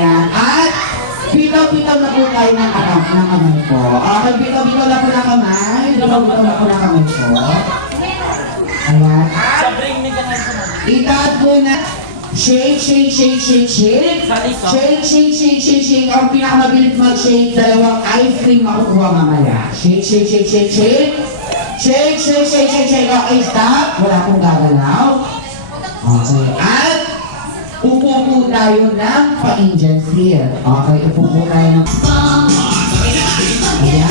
Ayan. At bitaw-bitaw na po tayo ng kamay po. Okay, bitaw-bitaw na po ng kamay. Bitaw-bitaw na po ng kamay po. Ayan. Itaat po na. Shake, shake, shake, shake, shake. Shake, shake, shake, shake, shake. Ang pinakamabilis mag-shake, dalawang ice cream makukuha mamaya. Shake, shake, shake, shake, shake. Shake, shake, shake, shake, shake. Okay, stop. Wala pong gagalaw. Okay. At upo po tayo ng pa-Indian here. Okay, upo po tayo ng... Ayan.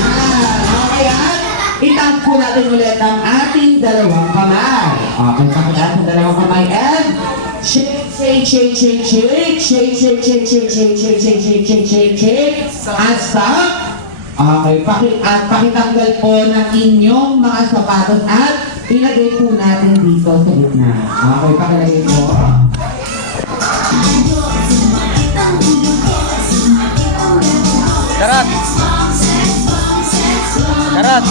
Okay, at itaas po natin ulit ang ating dalawang kamay. Okay, pakitaas ang dalawang kamay and shake, shake, shake, shake, shake, shake, shake, shake, shake, shake, shake, shake, shake, shake, shake, shake, and stop. Okay, pakitanggal po ng inyong mga sapatos at ilagay po natin dito sa gitna. Okay, pakilagay po. Karat! Karat!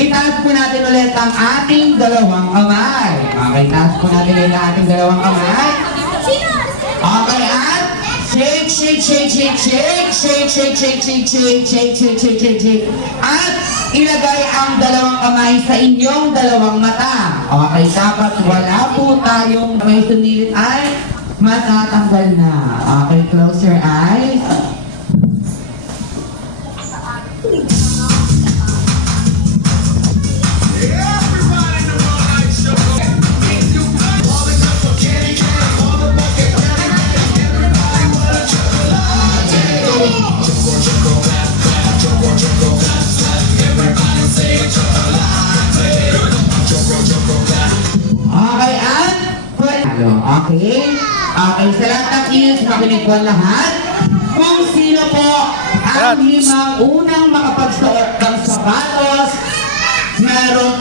Itaas po natin ulit ang ating dalawang kamay. Okay, itaas po natin ulit ang ating dalawang kamay. Okay, at shake, shake, shake, shake, shake, shake, shake, shake, shake, shake, shake, shake, shake, shake, shake. At ilagay ang dalawang kamay sa inyong dalawang mata. Okay, dapat wala po tayong may sumilip ay matatanggal na. Okay, close your eyes. Okay, at okay. Okay, sa lahat ng inis, makinig po lahat. Kung sino po ang limang unang makapagsuot ng sapatos, meron